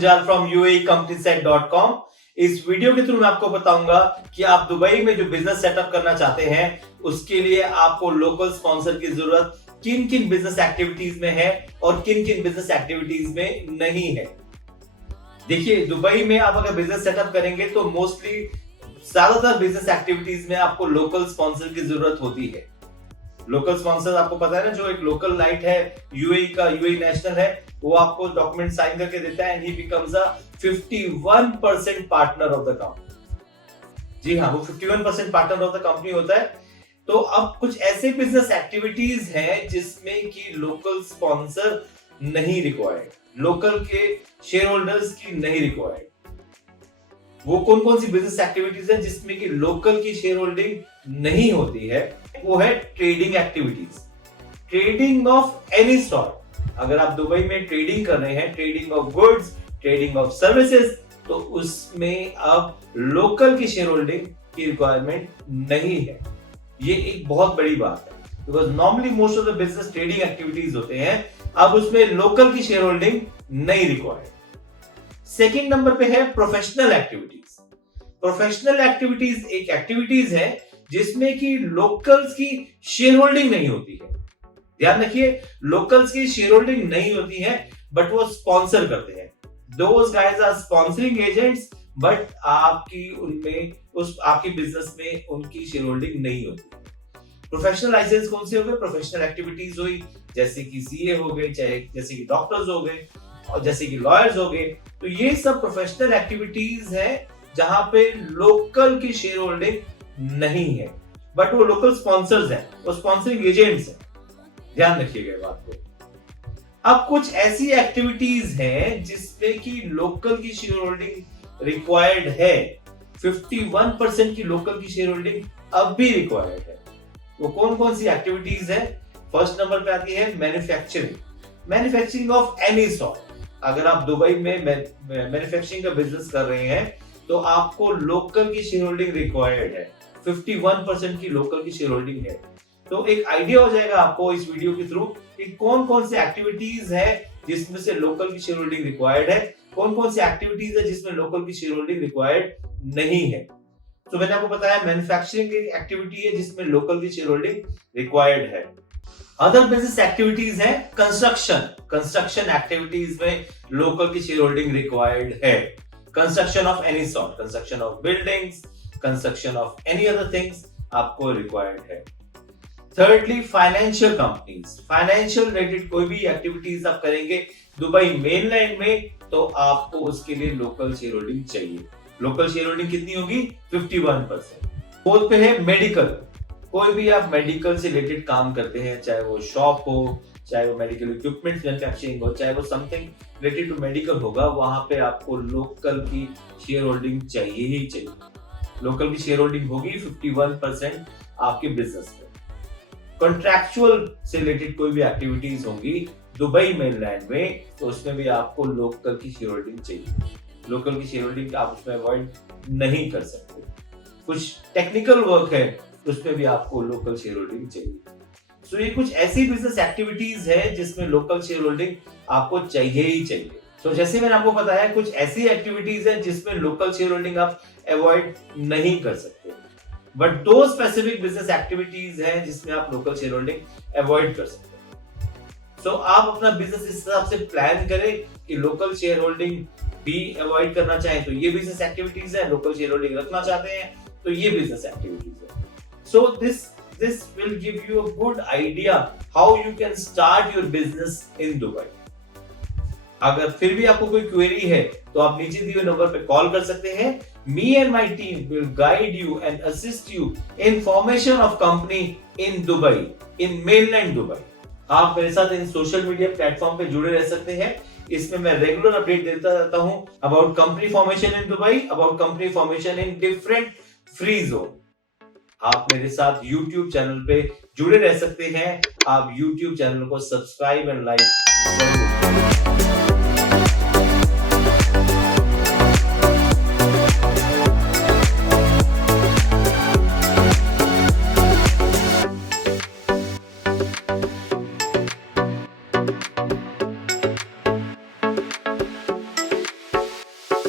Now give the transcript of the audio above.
गुंजाल from UAEcompanyset.com। इस video के through मैं आपको बताऊंगा कि आप दुबई में जो बिजनेस सेटअप करना चाहते हैं उसके लिए आपको लोकल स्पॉन्सर की जरूरत किन किन बिजनेस एक्टिविटीज में है और किन किन बिजनेस एक्टिविटीज में नहीं है। देखिए, दुबई में आप अगर बिजनेस सेटअप करेंगे तो मोस्टली ज्यादातर बिजनेस एक्टिविटीज में आपको लोकल स्पॉन्सर की जरूरत होती है। लोकल स्पॉन्सर आपको पता है ना, जो एक लोकल लाइट है यूएई का, यूएई नेशनल है, वो आपको डॉक्यूमेंट साइन करके देता है and he becomes a 51% partner of the company. जी हाँ, वो 51% पार्टनर ऑफ द कंपनी होता है। तो अब कुछ ऐसे बिजनेस एक्टिविटीज हैं जिसमें कि लोकल स्पॉन्सर नहीं रिक्वायर्ड, लोकल के शेयर होल्डर्स की नहीं रिक्वायर्ड। वो कौन कौन सी बिजनेस एक्टिविटीज है जिसमें कि लोकल की शेयर होल्डिंग नहीं होती है? वो है trading activities, trading of any sort. अगर आप दुबई में ट्रेडिंग कर रहे हैं, trading of goods, trading of services, तो उसमें अब लोकल की शेयर होल्डिंग की रिक्वायरमेंट नहीं है। ये एक बहुत बड़ी बात है, because normally most of the business trading activities होते हैं, अब उसमें लोकल की शेयर होल्डिंग नहीं रिक्वायर्ड। सेकेंड नंबर पे है प्रोफेशनल एक्टिविटीज। प्रोफेशनल एक्टिविटीज एक एक्टिविटीज है जिसमें कि लोकल्स की शेयर होल्डिंग नहीं होती है। ध्यान रखिए, लोकल्स की शेयर होल्डिंग नहीं होती है बट वो स्पॉन्सर करते हैं। Those guys are sponsoring agents, but आपकी बिजनेस में उनकी शेयर होल्डिंग नहीं होती। प्रोफेशनल लाइसेंस कौन से हो गए? प्रोफेशनल एक्टिविटीज हुई, जैसे कि सीए हो गए, चाहे जैसे कि डॉक्टर्स हो गए और जैसे कि लॉयर्स हो गए। तो ये सब प्रोफेशनल एक्टिविटीज है जहां पे लोकल की शेयर होल्डिंग नहीं है, बट वो लोकल स्पॉन्सर्स हैं, वो स्पॉन्सरिंग एजेंट्स हैं। ध्यान रखिएगा बात को। अब कुछ ऐसी एक्टिविटीज हैं जिसमें कि लोकल की शेयर होल्डिंग रिक्वायर्ड है। 51% की लोकल की शेयर होल्डिंग अब भी रिक्वायर्ड है। वो कौन कौन सी एक्टिविटीज है? फर्स्ट नंबर पे आती है मैन्युफैक्चरिंग ऑफ एनी सॉर्ट। अगर आप दुबई में मैन्युफैक्चरिंग का बिजनेस कर रहे हैं तो आपको लोकल की शेयर होल्डिंग रिक्वायर्ड है। 51% की लोकल की शेयर होल्डिंग है। तो एक आइडिया हो जाएगा आपको इस वीडियो के थ्रू कि कौन कौन सी एक्टिविटीज है जिसमें से लोकल की शेयर होल्डिंग रिक्वायर्ड है, कौन कौन सी एक्टिविटीज है जिसमें लोकल की शेयर होल्डिंग रिक्वायर्ड नहीं है। तो मैंने आपको बताया मैन्युफैक्चरिंग एक एक्टिविटी है जिसमें लोकल की शेयर होल्डिंग रिक्वायर्ड है। अदर बिजनेस एक्टिविटीज है कंस्ट्रक्शन एक्टिविटीज में लोकल की शेयर होल्डिंग रिक्वायर्ड है। Construction of any sort, construction of buildings, construction of any other things आपको रिक्वायर्ड है। Thirdly, financial companies, financial related कोई भी एक्टिविटीज आप करेंगे दुबई मेनलैंड में तो आपको उसके लिए लोकल शेयर होल्डिंग चाहिए। लोकल शेयर होल्डिंग कितनी होगी? 51%। फोर्थ पे है मेडिकल। कोई भी आप मेडिकल से रिलेटेड काम करते हैं, चाहे वो शॉप हो, चाहे वो मेडिकल इक्विपमेंट मैन्युफैक्चरिंग हो, चाहे वो समथिंग रिलेटेड टू मेडिकल होगा, वहां पे आपको लोकल की शेयर होल्डिंग चाहिए ही चाहिए। लोकल की शेयर होल्डिंग होगी 51% आपके बिजनेस में। कॉन्ट्रैक्चुअल से रिलेटेड कोई भी एक्टिविटीज होंगी दुबई मेनलैंड में तो उसमें भी आपको लोकल की शेयर होल्डिंग चाहिए। लोकल की शेयर होल्डिंग आप उसमें अवॉइड नहीं कर सकते। कुछ टेक्निकल वर्क है उसमें भी आपको लोकल शेयर होल्डिंग चाहिए। सो ये कुछ ऐसी बिजनेस एक्टिविटीज है जिसमें लोकल शेयर होल्डिंग आपको चाहिए ही चाहिए। तो जैसे मैंने आपको बताया, कुछ ऐसी एक्टिविटीज है जिसमें लोकल शेयर होल्डिंग आप अवॉइड नहीं कर सकते, बट दो स्पेसिफिक बिजनेस एक्टिविटीज हैं जिसमें आप लोकल शेयर होल्डिंग अवॉइड कर सकते हैं। सो आप अपना बिजनेस इस हिसाब से प्लान करें कि लोकल शेयर होल्डिंग भी अवॉइड करना चाहें तो ये बिजनेस एक्टिविटीज है, लोकल शेयर होल्डिंग रखना चाहते हैं तो ये बिजनेस एक्टिविटीज है। सो this will give you a good idea how you can start your business in Dubai. अगर फिर भी आपको कोई क्वेरी है तो आप नीचे दिए हुए नंबर पे कॉल कर सकते हैं। Me and my team will guide you and assist you in formation of company in Dubai, in mainland Dubai. आप मेरे साथ इन सोशल मीडिया प्लेटफॉर्म पे जुड़े रह सकते हैं। इसमें मैं रेगुलर अपडेट देता रहता हूं about company formation in Dubai, about company formation in different free zone. आप मेरे साथ YouTube चैनल पे जुड़े रह सकते हैं। आप YouTube चैनल को सब्सक्राइब एंड लाइक जरूर करें।